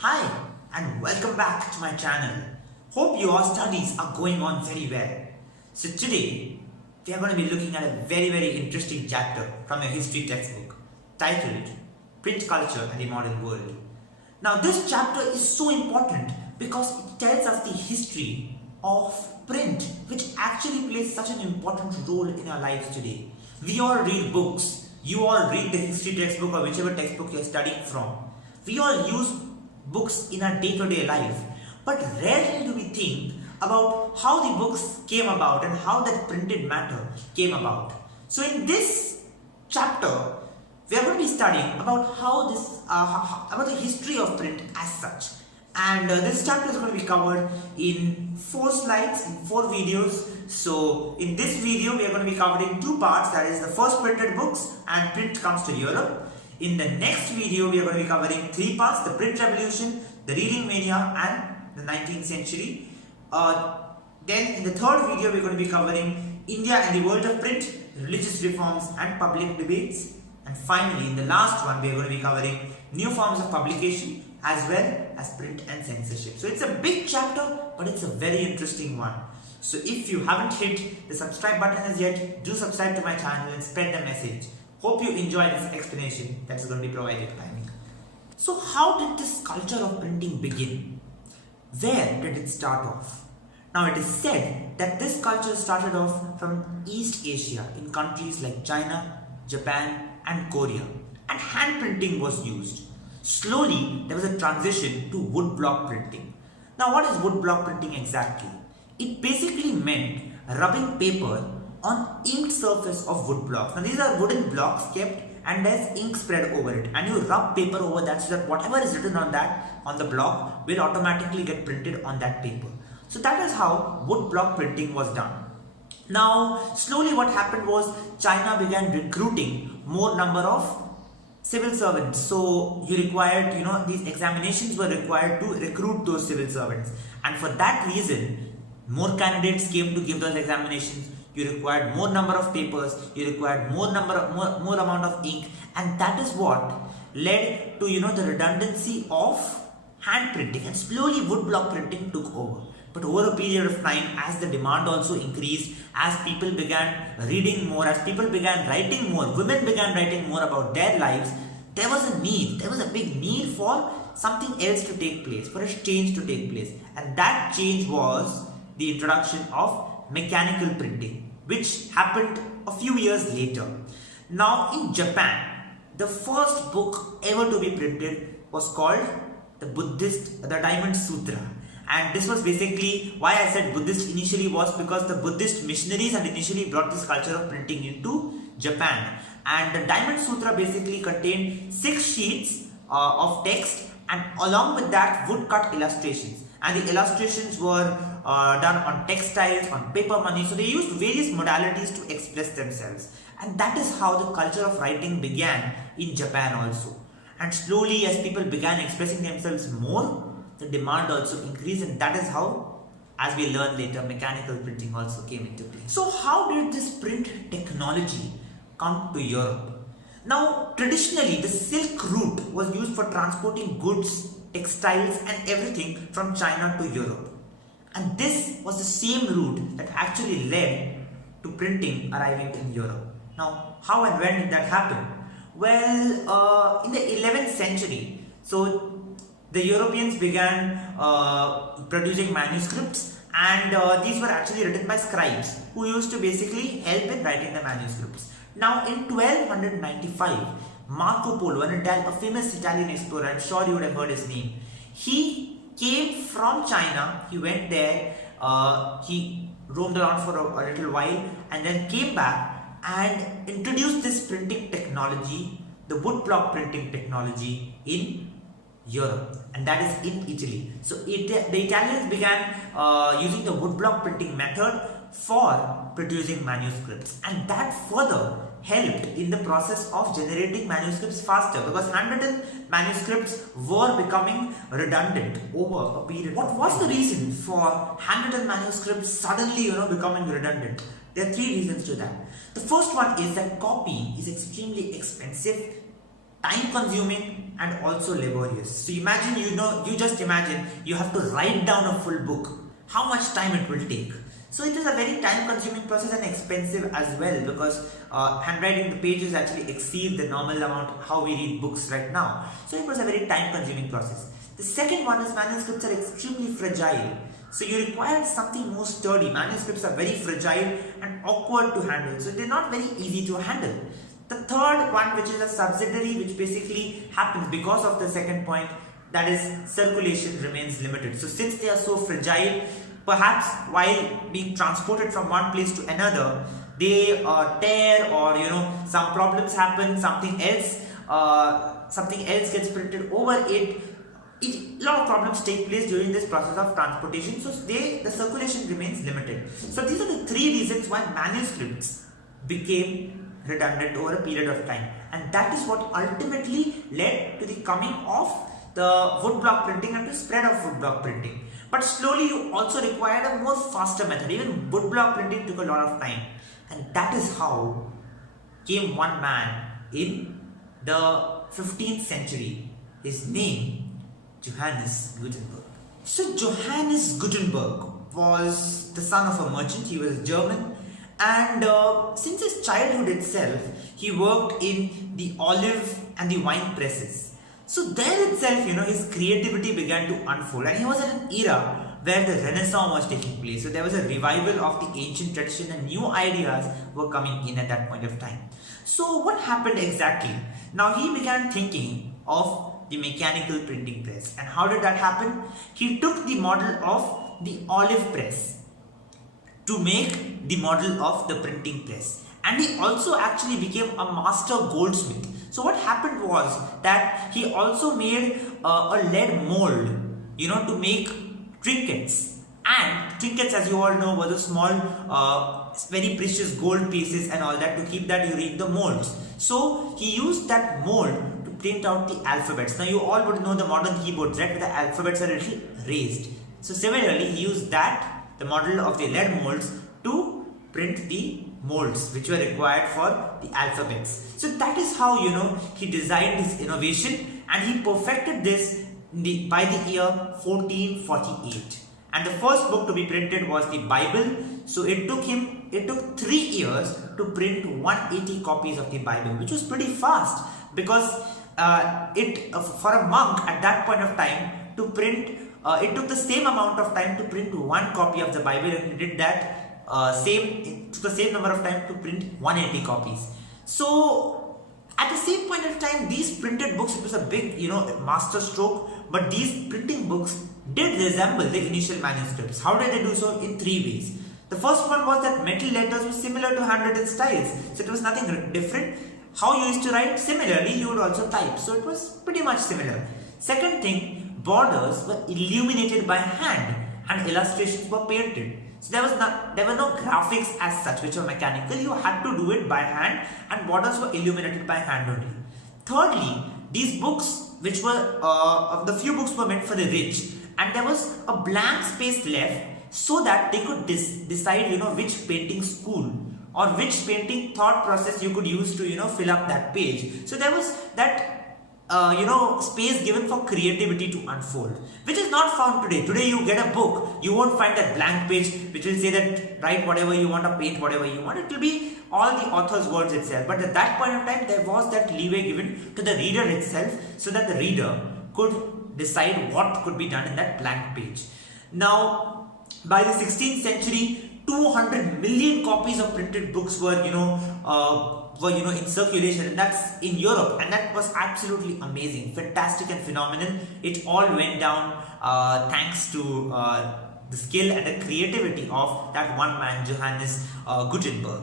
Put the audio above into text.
Hi and welcome back to my channel. Hope your studies are going on very well. So today we are going to be looking at a very interesting chapter from a history textbook titled Print Culture and the Modern World. Now this chapter is so important because it tells us the history of print, which actually plays such an important role in our lives today. We all read books. You all read the history textbook or whichever textbook you are studying from. We all use books in our day-to-day life, but rarely do we think about how the books came about and how that printed matter came about. So in this chapter, we are going to be studying about how about the history of print as such. And this chapter is going to be covered in 4 slides, in 4 videos. So in this video, we are going to be covering 2 parts, that is the first printed books and print comes to Europe. In the next video, we are going to be covering 3 parts, the print revolution, the reading mania and the 19th century. Then in the third video, we are going to be covering India and the world of print, religious reforms and public debates. And finally, in the last one, we are going to be covering new forms of publication as well as print and censorship. So it's a big chapter, but it's a very interesting one. So if you haven't hit the subscribe button as yet, do subscribe to my channel and spread the message. Hope you enjoy this explanation that's going to be provided by me. So how did this culture of printing begin? Where did it start off? Now it is said that this culture started off from East Asia in countries like China, Japan and Korea, and hand printing was used. Slowly there was a transition to woodblock printing. Now what is woodblock printing exactly? It basically meant rubbing paper on inked surface of wood blocks. Now these are wooden blocks kept and there's ink spread over it, and you rub paper over that so that whatever is written on the block will automatically get printed on that paper. So that is how wood block printing was done. Now slowly what happened was China began recruiting more number of civil servants. So you required, these examinations were required to recruit those civil servants, and for that reason more candidates came to give those examinations. You required more number of papers, you required more amount of ink, and that is what led to the redundancy of hand printing, and slowly woodblock printing took over. But over a period of time, as the demand also increased, as people began reading more, as people began writing more, women began writing more about their lives, there was a big need for something else to take place, for a change to take place, and that change was the introduction of mechanical printing, which happened a few years later. Now in Japan, the first book ever to be printed was called the Diamond Sutra. And this was basically why I said Buddhist initially was because the Buddhist missionaries had initially brought this culture of printing into Japan. And the Diamond Sutra basically contained 6 sheets of text, and along with that woodcut illustrations. And the illustrations were done on textiles, on paper money. So they used various modalities to express themselves. And that is how the culture of writing began in Japan also. And slowly as people began expressing themselves more, the demand also increased, and that is how, as we learn later, mechanical printing also came into play. So how did this print technology come to Europe? Now traditionally the Silk Route was used for transporting goods, textiles and everything from China to Europe. And this was the same route that actually led to printing arriving in Europe. Now how and when did that happen? Well, in the 11th century, so the Europeans began producing manuscripts, and these were actually written by scribes who used to basically help in writing the manuscripts. Now in 1295, Marco Polo, a famous Italian explorer, I'm sure you would have heard his name, he came from China, he went there, he roamed around for a little while and then came back and introduced this printing technology, the woodblock printing technology in Europe, and that is in Italy. So the Italians began using the woodblock printing method for producing manuscripts, and that further helped in the process of generating manuscripts faster, because handwritten manuscripts were becoming redundant over a period. What was the reason for handwritten manuscripts suddenly becoming redundant? There are 3 reasons to that. The first one is that copying is extremely expensive time consuming and also laborious. So imagine, you just imagine you have to write down a full book, how much time it will take. So it is a very time consuming process and expensive as well, because handwriting the pages actually exceed the normal amount how we read books right now. So it was a very time consuming process. The second one is manuscripts are extremely fragile. So you require something more sturdy. Manuscripts are very fragile and awkward to handle. So they're not very easy to handle. The third one, which is a subsidiary, which basically happens because of the second point, that is circulation remains limited. So since they are so fragile, perhaps while being transported from one place to another, they tear, or some problems happen, something else gets printed over it. A lot of problems take place during this process of transportation, so the circulation remains limited. So these are the three reasons why manuscripts became redundant over a period of time, and that is what ultimately led to the coming of the woodblock printing and the spread of woodblock printing. But slowly you also required a more faster method. Even woodblock printing took a lot of time, and that is how came one man in the 15th century. His name, Johannes Gutenberg. So Johannes Gutenberg was the son of a merchant. He was German, and since his childhood itself, he worked in the olive and the wine presses. So there itself, his creativity began to unfold, and he was at an era where the Renaissance was taking place. So there was a revival of the ancient tradition, and new ideas were coming in at that point of time. So what happened exactly? Now he began thinking of the mechanical printing press. And how did that happen? He took the model of the olive press to make the model of the printing press. And he also actually became a master goldsmith. So what happened was that he also made a lead mold, to make trinkets. And trinkets, as you all know, were the small, very precious gold pieces and all that. To keep that, you read the molds. So he used that mold to print out the alphabets. Now you all would know the modern keyboards, right, where the alphabets are a little raised. So similarly, he used the model of the lead molds, to print the molds which were required for the alphabets. So that is how he designed his innovation, and he perfected this by the year 1448. And the first book to be printed was the Bible. So it took 3 years to print 180 copies of the Bible, which was pretty fast, because for a monk at that point of time to print, it took the same amount of time to print one copy of the Bible, and he did that it took the same number of time to print 180 copies. So at the same point of time, these printed books, it was a big master stroke, but these printing books did resemble the initial manuscripts. How did they do so? In 3 ways. The first one was that metal letters were similar to handwritten styles, so it was nothing different. How you used to write, similarly you would also type, so it was pretty much similar. Second thing, borders were illuminated by hand and illustrations were painted. So there were no graphics as such which were mechanical. You had to do it by hand, and borders were illuminated by hand only. Thirdly, these books, which were the few books were meant for the rich, and there was a blank space left so that they could decide which painting school or which painting thought process you could use to fill up that page. So there was that space given for creativity to unfold, which is not found today. Today you get a book, you won't find that blank page which will say that write whatever you want or paint whatever you want. It will be all the author's words itself. But at that point of time, there was that leeway given to the reader itself, so that the reader could decide what could be done in that blank page. Now, by the 16th century, 200 million copies of printed books were in circulation, and that's in Europe, and that was absolutely amazing, fantastic and phenomenal. It all went down thanks to the skill and the creativity of that one man, Johannes Gutenberg.